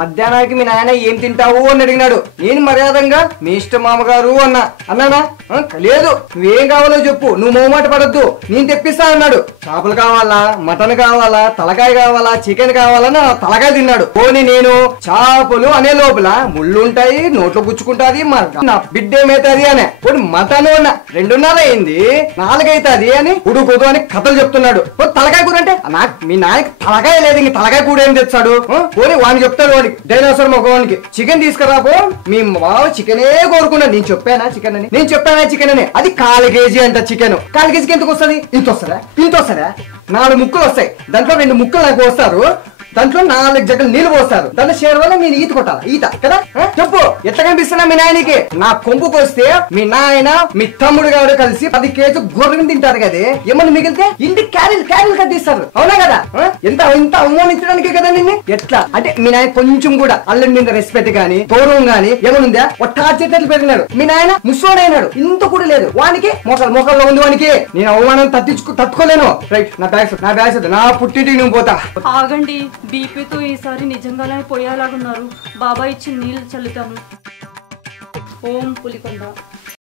మధ్యాహ్నానికి మీ నాయన ఏం తింటావు అని అడిగినాడు. నేను మర్యాదంగా మీ ఇష్టం మామగారు అన్నానా? లేదు, నువ్వేం కావాలో చెప్పు, నువ్వు మొహమాట పడద్దు, నేను తెప్పిస్తా అన్నాడు. చేపలు కావాలా, మటన్ కావాలా, తలకాయ కావాలా, చికెన్ కావాలని తలకాయ తిన్నాడు. పోనీ నేను చేపలు అనే లోపల ముళ్ళుంటాయి, నోట్లో గుచ్చుకుంటాది, నా బిడ్డ ఏమైతుంది అని. పోనీ మటన్ 2:30 అయింది, 4 అవుతుంది అని ఉడుకుదు అని కథలు చెప్తున్నాడు. తలకాయ కూర అంటే మీ నాయకు తలకాయ లేదు, ఇంక తలకాయ కూర ఏం తెచ్చాడు? పోనీ వాడిని చెప్తాడు, వాడికి డైనోసార్ మొగవానికి చికెన్ తీసుకురాపో, మీ బావ చికెనే కోరుకున్నాడు. నేను చెప్పానా చికెన్ అని? నేను చెప్పానా చికెన్ అని? అది 1/4 kg అంట చికెన్. 1/4 kgకి ఎందుకు వస్తుంది? ఇంత వస్తారా? 4 ముక్కలు వస్తాయి, దాంట్లో 2 ముక్కలు నాకు వస్తారు, దాంట్లో 4 జగ్గలు నీళ్లు పోస్తారు, దాంట్లో షేర్ వల్ల నేను ఈత కొట్టాలి. ఈత కదా? చెప్పు, ఎట్లా కనిపిస్తున్నా మీ నాయనకి? నా కొంపుకు వస్తే మీ నాయన మీ తమ్ముడు గారు కలిసి 10 kg గొర్రెని తింటారు కదా, ఏమన్నా మిగిలితే ఇంటికి క్యారీలు కట్టిస్తారు, అవునా కదా? ఇంత అవమానించడానికి కదా నిన్ను. ఎట్లా అంటే మీ నాయన కొంచెం కూడా అల్లుడి మీద రెస్పెక్ట్ గానీ గౌరవం గానీ ఏమనుందా? టార్చెట్లు పెరిగినాడు. మీ నాయన ముసోడైనాడు, ఇంత కూడా లేదు వానికి. మోకాల్లో ఉంది వానికి. నేను అవమానం తట్టుకోలేను. రైట్, నా బ్యాగ్స్ నా పుట్టింటికి నువ్వు పోతా. ఆగండి, బీపీతో ఈసారి నిజంగానే పోయేలాగున్నారు. బాబా ఇచ్చి నీళ్ళు చల్లుతాము. ఓం పులికొండ.